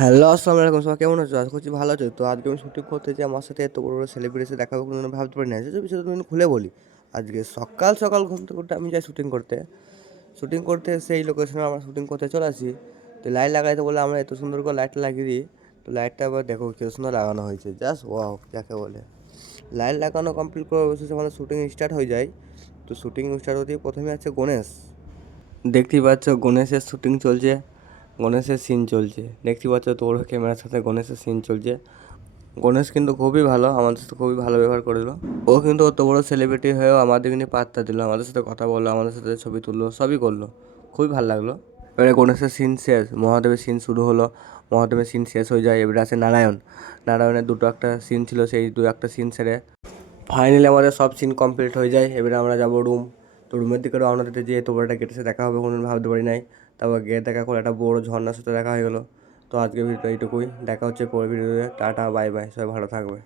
Hello, আসসালামু আলাইকুম। সবাই কেমন আছো? আশা করছি ভালো আছো। তো আজকে আমি শুটিং করতে যে আমার সাথে এত বড় বড় সেলিব্রিটি দেখা হবে কোনোদিনও ভাবতে পারি না। যে বিষয়টা তুমি খুলে বলি। আজকে সকাল সকাল ঘুম থেকে উঠে আমি যাই শুটিং করতে। শুটিং করতে সেই লোকেশনে আমরা শুটিং করতে চলে আসি। তো লাইট লাগাইতে বলে আমরা এত সুন্দর করে লাইটটা লাগিয়ে দিই। তো লাইটটা আবার দেখো কত সুন্দর লাগানো হয়েছে, জাস্ট ওয়াও যাকে বলে। লাইট লাগানো কমপ্লিট করে অবশেষে আমাদের শুটিং স্টার্ট হয়ে যায়। তো শুটিং স্টার্ট হতেই প্রথমে আছে গণেশ। দেখতেই পাচ্ছ গণেশের শুটিং চলছে, গণেশের সিন চলছে। দেখতেই পাচ্ছ তোর ক্যামেরার সাথে গণেশের সিন চলছে। গণেশ কিন্তু খুবই ভালো, আমাদের সাথে খুবই ভালো ব্যবহার করলো। ও কিন্তু অত বড় সেলিব্রিটি হয়েও আমাদের নিয়ে পাত্তা দিল, আমাদের সাথে কথা বললো, আমাদের সাথে ছবি তুললো, সবই করলো। খুবই ভালো লাগলো। এবারে গণেশের সিন শেষ, মহাদেবের সিন শুরু হলো। মহাদেবের সিন শেষ হয়ে যায়, এবারে আছে নারায়ণ। নারায়ণের দুটো একটা সিন ছিল, সেই দু একটা সিন সেরে ফাইনালি আমাদের সব সিন কমপ্লিট হয়ে যায়। এবারে আমরা যাবো রুম। তো রুমের দিকে রওনা দিতে যেয়ে তো একটা গেটের সাথে দেখা হবে কোনো ভাবতে পারি নাই। তারপর গেট দেখা করে একটা বড় ঝর্ণার সাথে দেখা হয়ে গেলো। তো আজকে ভিডিওটা এইটুকুই, দেখা হচ্ছে পরের ভিডিওতে। টাটা বাই বাই, সবাই ভালো থাকবে।